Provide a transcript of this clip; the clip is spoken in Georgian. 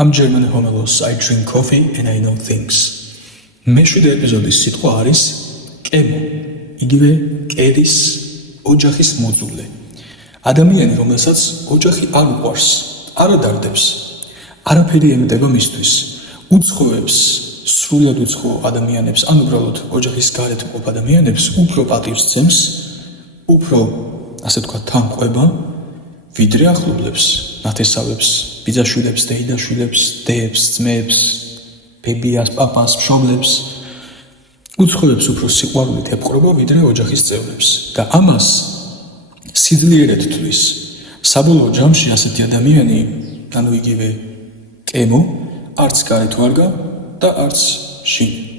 I'm German homelos, I drink coffee and I know things. მეშვიდე ეპიზოდის სიტყვა არის კემო, იგივე კედის ოჯახის მოძულე. ადამიანი, რომელსაც ოჯახი არ უყვარს, არ ადარდებს, არაფერი ემატება მისთვის, უცხოებს, სრულად უცხო ადამიანებს, ან უბრალოდ ოჯახის გარეთ მყოფ ადამიანებს უფრო პატივს სცემს, უფრო, ასე ვთქვათ, თანხმდება, ვიდრე ახლობლებს, ნათესავებს, ბიძაშვილებს, დეიდაშვილებს, დეებს, ძმებს, ბებიას, პაპას, მშობლებს, უცხოებს უფრო სიყვარულით ეპყრობა, ვიდრე ოჯახის წევრებს. და ამას სიძლიერედ თვლის. საბოლოო ჯამში ასეთი ადამიანი, ანუ იგივე კემო, არც გარეთ ვარგა და არც შინ.